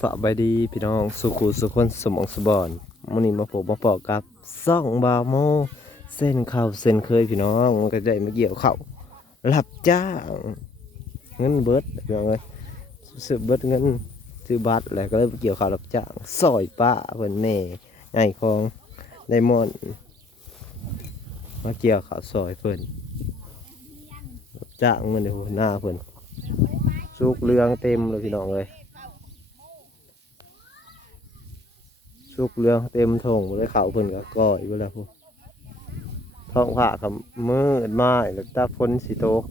สบายดีพี่น้องสุขุสุขคนสมองสบอนมื้อนี้มาพบมาปอกกับซ่องบาโม เส้นข้าวเส้นเคยพี่น้องมันก็ได้มาเกี่ยวข้าวรับจ้างเงินเบิร์ดพี่น้องเอ้ยซื้อเบิร์ดเงินซื้อบัตรแล้วก็เลยเกี่ยวข้าวรับจ้างซอยป้าเพิ่นแน่ใหญ่ของไดมอนมาเกี่ยวข้าวซอยเพิ่นรับจ้างเงินเดี๋ยวหน้าเพิ่นสุกเรืองเต็มเลยพี่น้องเอ้ย สุกเรื่องเต็มทงเลยเขาเพิ่นก็ก้อยเวแลาพูท้องผ้ากับมืดม้แล้วตาฝนสิโตก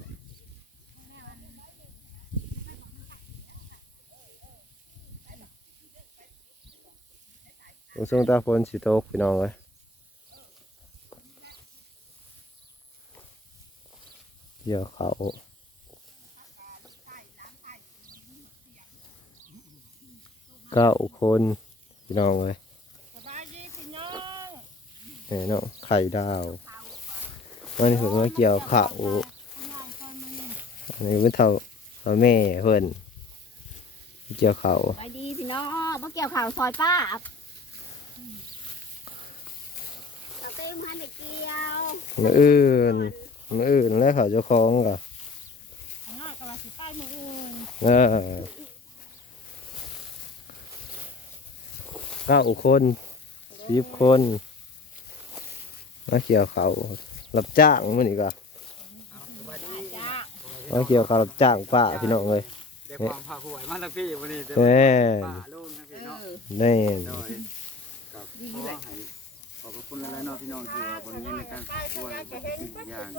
ช่วงตาฝนสิโตกพี่น้องเลยเดี๋ยวเขาเก้าคนพี่น้องเลย สบายดีพี่น้อง เนี่ยเนาะไข่ดาวมันถึงมาเกี่ยวข้าวง่ายคนมันอันนี้เป็นเท่าเท่าแม่เพิ่นเกี่ยวข้าวสบายดีพี่น้องเมื่อเกี่ยวข่าวซอยป้าตาเต้มพันเกี่ยวมืออื่นมืออื่นแล้วเขาเจ้าของก็ข้างนอกกำลังสิป้ายมืออื่นเออเก้าคนสิบคน มาเกี่ยวข้าวรับจ้างมื้อนี้ก็จ้ามาเกี่ยวข้าวรับจ้างป้าพี่น้องเลยเด็กความภาคหวยมาทั้งพี่วันนี้เด็กแม่ป้าลุงทั้งพี่เนาะแน่นโดยกับขอให้ขอบพระคุณหลายๆเนาะพี่น้องที่ว่าบริเวณในการช่วยทุกสิ่งทุกอย่าง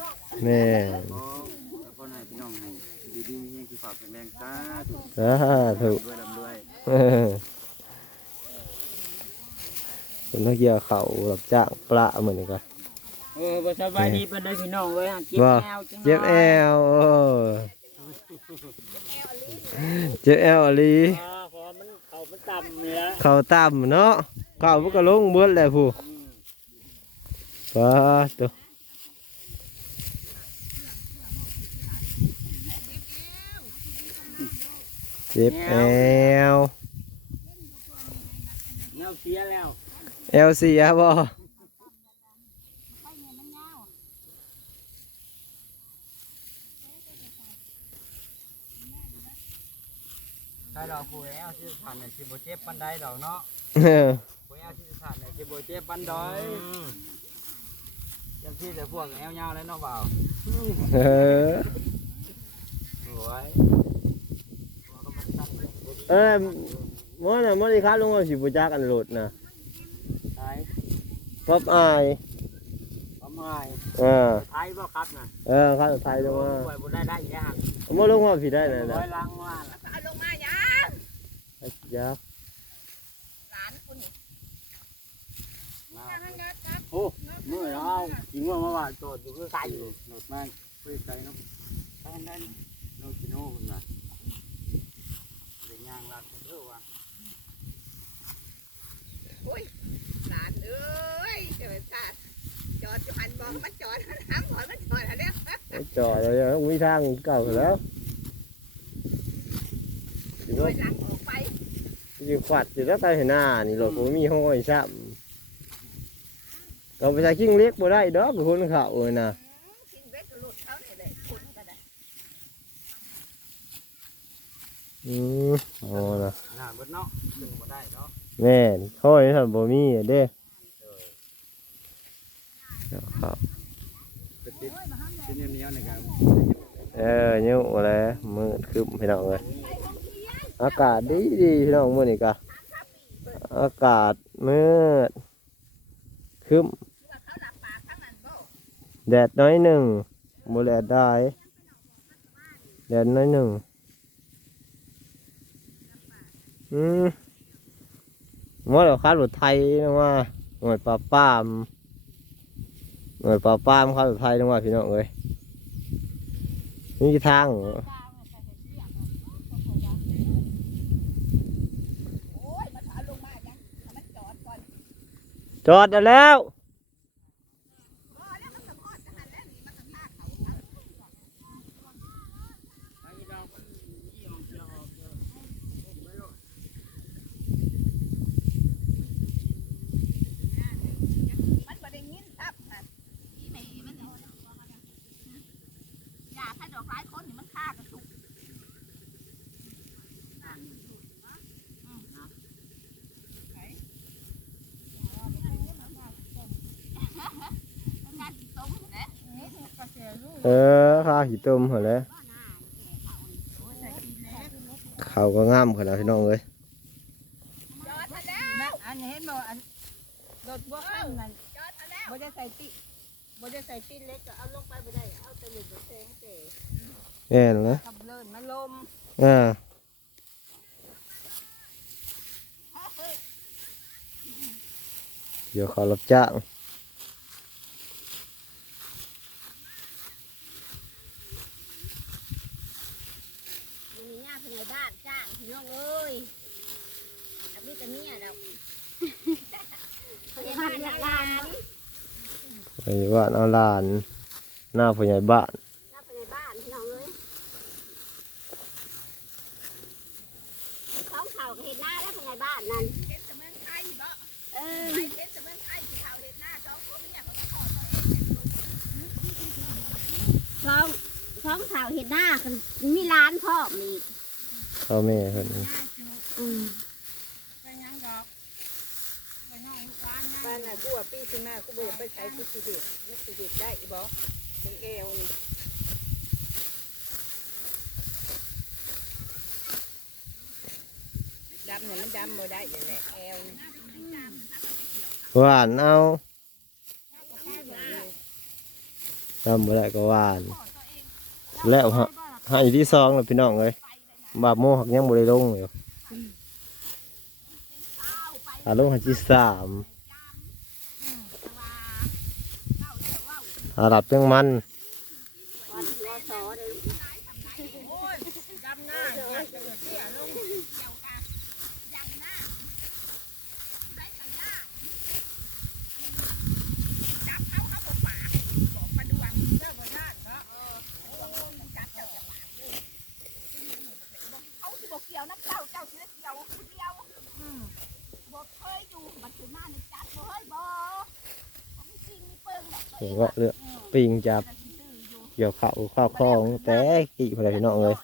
แน่ขอขอให้พี่น้องให้ดีๆมีเงี้ยที่ฝากแข็งแรงสาธุสาธุด้วยลำด้วยเออเป็นนักเกี่ยวเขาวรับจ้างปลาเหมือนกันเออบ่สบายดีเป็นได้พี่น้องเลยฮะเจ็บว่าแอวจังเจ็บแอลโอ้เจ็บแอลอหลีอ่าพอมันเขามันต่ำนี่ละเขาต่ำเนาะเขาพวกกระลงเบิดแหละผู้อืมว้าตัวเจ็บแอลแนวเสียแล้ว แอลเสียบ่ ใช่ดอกหวยเอาที่ผ่านในสิบโบเจ็บปันไดดอกเนาะเออหวยเอาที่ผ่านในสิบโบเจ็บปันดอยยังที่แต่พวกแอลยาวแล้วเนาะเปล่าเออหวยเออมื่อน่ะมื่อที่ค้าลงมาสิบุจักกันโหลดนะใช่ป๊อบอายทำไมเออไทยบ่ครับน่ะเออข้าไทยลงมาป่วยบ่ได้ได้อีกแล้วเมื่อลงมาผิดได้เลยร้นะอยลังว่าล่ะ เอาลงมาอย่า ยักษ์หลานคุณนี่โอ้เมื่อเราจริงว่ามาว่าโจทย์อยู่คือไก่โหลดมากคุยใจเนาะไปนั่นโนกิโน่คุณน่ะเด็กย่างลาดกันเด้อว่ะหลานเอ้ยเจ้าตาจอดอยู่หันบอกมันจอดน้ำถอยมันจอดอะไรจอดเลยยังมีทางเก่าอยู่แล้วสิถว่าอยหลัง ออกไปสิขวัดสิแล้วใต้เห็นหน้านี่หรอกผมมีห้อยซ้ำเราไปใช้กิ้งเล็กบ่ได้ดอกคนเขาเอ้ยนะกินเวทหลุดเขาเนี่ยเลยคุณก็ได้อืมโอ้นะหน้าเบิดเนาะถึงบ่ได้เนาะแม่นห้อยท่านบ่มีเด้ครับเป็นติดเป็นเหนียวๆในการเออนิ้วอะไรมืดคึมพี่น้องเลย อากาศดีดีพี่น้องมื้อนี้กะอากาศมืดคึมแดดน้อยหนึ่งบ่แดดได้แดดน้อยหนึ่งอืมว่าเดี๋ยวคาดรถไทยนะว่าหน่วยปราปรามหน่วยปราปรามคาดรถไทยนะว่าพี่น้องเอ้ยนี่ทาง โอ้ยมาถอนลงมายังมันจอดก่อน จอดได้แล้ว บ่แล้วมันสะพอดจะหันแล้วนี่มันสะพาดเขา ไอ้ดอกมันยี่ออกจะออกเด้อ เออข้าขี้ต้มเหรอแล้วเขาก็งามขนาดพี่น้องเลยจอดมาแล้วอันนี้เห็นบ่อันรถบัวขั้นนั่นจอดมาแล้วบ่ได้ใส่ติบ่ได้ใส่ติเล็กก็เอาลงไปบ่ได้ เอาแต่เล็กแสงเตะแน่นเลยขับเลินมันลมอ่าเดี๋ยวเขารับจ้าง มันมีหน้าเป็นไงบ้านจ้างพี่น้องเอ้ยอันนี้ก็เนี่ยดอกเขาจะบ้านหลานไปบ้านเอาหลาน หน้าผู้ใหญ่บ้านหน้าเป็นไงบ้านพี่น้องเอ้ยเขาเข่าก็เห็นหน้าแล้วเป็นไงบ้านนั่นเห็นแต่เมืองไทยบ่เออไปเห็นแต่เมืองไทยที่เขาเห็นหน้าเขาเขาไม่อยากมาขอตัวเองเนี่ยท้องท้องเข่าเห็นหน้ากันมีร้านพ่อมี เขาแม่เพิ่นอืมบ้านน่ะกูว่าปีข้าหน้ากูบ่อยากไปใช้กูสิเด็ดนี่สิเด็ดได้อีบ่ตรงเอวนี่ดำเนี่ยมันดำบ่ได้อย่างแหละเอวนี่หวานเอาทำบ่ได้ก็หวาน แล้วฮะให้ที่ซองเลยพี่น้องเลย บาปโมหักยังบ่ได้ลงอยู่อาลงหันที่สามอาดับยังมัน วันรอสอเลย ดำหน้าอยากจะเกิดเสียลงเกี่ยวกันยังหน้าได้กันหน้าจับเขาเขาบ่ปากบอกมาดวงเลิกบ่หน้าเนาะเออดวงมันจับเจ้าจะปากเลยเขาสิบ่เกี่ยวน้ำเจ้าเจ้าสิได้เกี่ยวผู้เดียวอืมบ่เคยอยู่มันคือหน้าในจับบ่เฮ้ยบ่บ่มีจริงมีเปิงแบบตัวเห็เอนงก็เลือกปิงจับเกี่ยวเข่าข้าวคลองแต่กี่พอได้พี่น้องเลย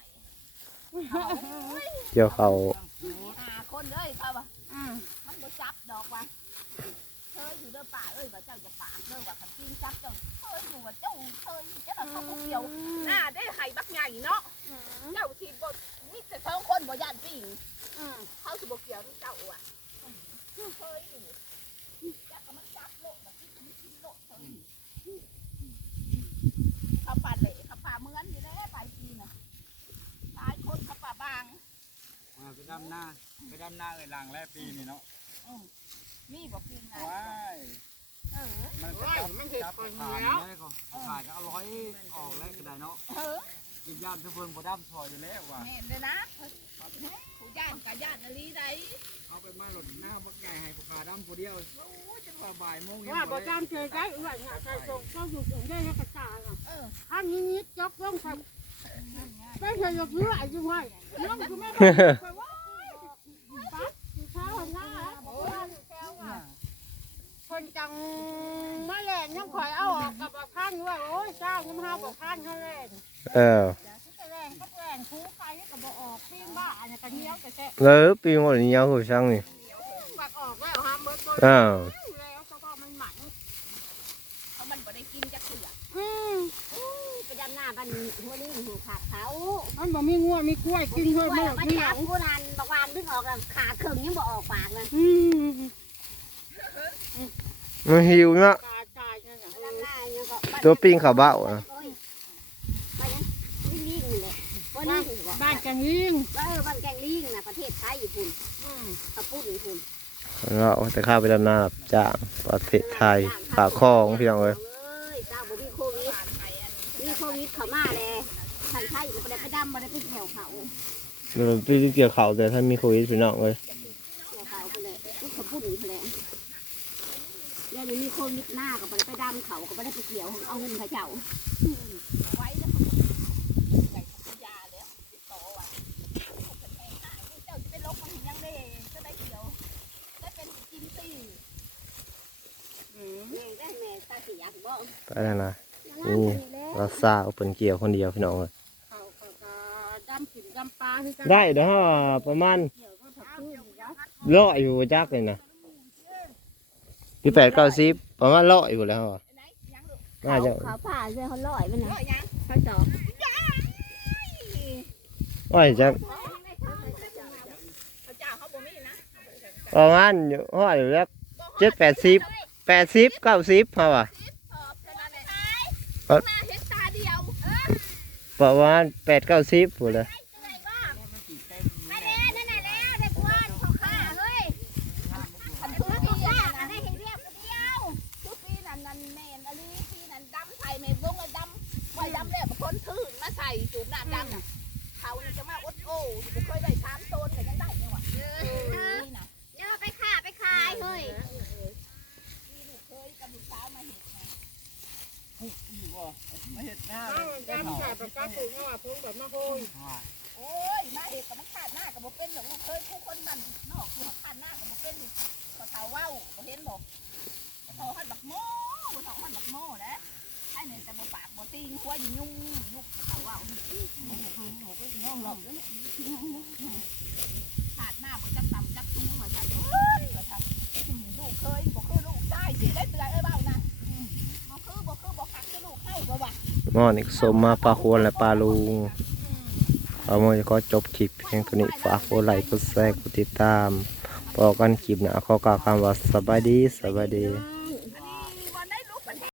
เกี่ยวเข่าหาคนเลยเขาว่ามันบ่จับดอกว่าเคยอยู่เด้อป่าเอ้ยว่าเจ้าจะปากเด้อว่าคันจริงจับเจ้าเคยอยู่ว่าเจ้าเคยอยู่เจ้าน่ะเขาบ่เกี่ยวหน้าได้ไห้บักใหญ่เนาะเจ้าสิบ่มีแต่สองคนบ่ย่านปิงเขาสิบ่เกี่ยวนี่เจ้าอะเคยอยู่จับก็มันจับโลดแบบที่มันกินโลดเคยเขาป่าเหล่เขาป่าเหมือนอยู่แล้วปลายปีน่ะหลายคนเขาป่าบาง มาไปดำหน้าไป ดำหน้าเลยหลังแรกปีนี่เนาะนี่บอกปิงนะว้ายเออ มันก็จับจับขาดแล้วก็ขาดก็เอาร้อยออกแล้วก็ได้เนาะเออกินยามทุกเพิ่งบ่ดำซอยอยู่แล้วว่ะเห็นเลยนะผู้ย่านกับย่านอะไรใดเอาไปมาหล่นหน้าบักใหญ่ให้ผู้ขาดำผู้เดียวโอ้ยจังว่าบ่ายโมงยังว่าบ่บ่ได้จำเจอได้อ้วนเนี่ยใส่ส่งเข้าสู่ส่งได้ให้กระจายอะเออถ้านี้นิดยกลงไปได้เคยยกเรืออายุไว้น้องคือแม่ไปว่าปั๊บเช้าหน้า คนจังมาแหลงยังข่อยเอาออกกับพันว่าโอ้ยเจ้ายังห้าบอกพันเขาแหลงเออแหลงก็แหลงคูไก่ก็บ่ออกปิ้งบ้าอันนี้ก็เนี้ยแต่แท้แล้วปีงหมดนี้ยาวหูช่างนี่บักออกแล้วห้ามเบิดตัวอ้าวแล้วเฉพาะมันหมันเขามันบ่ได้กินจะเถื่ออืมไปดำหน้าบ้านหัวลิงหูขาดเขามันบ่มีงัวมีกล้วยกินเพิ่มว่าไม่หรอกมาไม่จัเอาบผู้นั้นบอกว่าดึงออกแล้วขาครึ่งยังบ่ออกปากนะอืม มันหิวเนาะตายตายนั่นน่ะดำหน้าวปิงเขาเบ้าอะบ้านแกงลิงว่าเออบ้านแกงลิงนะประเทศไทยญี่ปุ่นอืมขับปุ่นญี่ปุ่นเราแต่ข้าไปดำนารับจ้างประเทศไทยปากคลองพี่น้องเลยมีโควิดมีโควิดเขามาเลยทันไทยบ่ได้ไปดำบ่ได้ไปแถวเขามันไปเกี่ยวเขาแต่ถ้านมีโควิดพี่น้องเลยแถวเขาไปเลยลูกขับปุ่นไปเลย ดี๋ยวนี้มีโควิดหน้าก็บ่ได้ไปดำเขาก็บ่ได้ไปเกี่ยวเอาเงินเขาเจ้าไว้แล้วผมใหญ่ของยาแล้วติดต่อว่าถูกกันเองค่ะเจ้าจะไปลบมันยังได้ก็ได้เกี่ยวได้เป็นกินตีแม่ได้แม่ตาเสียบ่ไปแล้วนะนี่เราซาเอาเป็นเกี่ยวคนเดียวพี่น้องเลยเขาเขาก็ดำกินดำปลาคือกันได้เด้อประมาณเกี่ยวก็ผักตู้อยู่แล้วร้อยอยู่จักเลยนะ ที่แปดเก้าสิบประมาณร้อยอยู่แล้วอะไหนยังลูกน่าจะเขาผ่าเสื้อเขาลอยมันเอน่ะอยังข้าวจอกว่าจะพระเจ้าเขาบ่มีนะประมาณอยู่ว่าอยู่แล้วเจ็ดแปดสิบแปดสิบเก้าสิบเฮาอะขอบเท่านั้นแหละเอ้ยมาเฮ็ดตาเดียวประมาณแปดเก้าสิบพูดเลย ไม่ได้นั่นน่ะแล้วได้กวนเขาฆ่าเฮ้ย คันทุกปีนั่นนะให้เรียบเดียวทุกปีนั่นนั่นแม่นอันนี้ปีนั่นดำใส่แม่บงอะดำไว้ดำแล้วก็พ้นทื่นมาใส่จูบน้ำดำน่ะเขานี่จะมาอดโอ้บ่เคยได้สามโซนก็ยังได้เนี่ยว่ะนี่นะ เดี๋ยวไปฆ่าไปคายเฮ้ย นี่ลูกเคยกับลูกสาวมาเห็นนะ ม่เห็ดหน้าเอาจำขาดแบบก้าปลูกเอาพงแบบมะโฮยโอ้ยมาเห็นกับมันขาดหน้ากับบ่เป็นหรอกเคยคู่คนมันนอกคือขาดหน้ากับบ่เป็นกเขาเฒ่าเว้าเห็นบอกเขาเฒ่าหันบักโม่เฒ่าหันบักโม่นะให้เนี่ยแต่บ่ปากบ่ติงหัวอยู่ยุ่งยุ่งเขาเฒ่าเว้าขาดหน้าบ่จักต่ำจักสูงว่าซั่นเอ้ยว่าซั่นลูกเคยบ่คือลูกได้สิได้เตือนเอ้ยเว้านะบ่คือบ่คือบ่คักคือลูกเฮาบ่ว่า ห มอนี่สมมาปลาควรและปลาลุงเอามาจะขอจบคลิปเพียงเท่านี้ฝากกดไลค์กดแชร์กดติดตามพอกันคลิปนะขอกล่าวคำว่าสบายดีสบายดี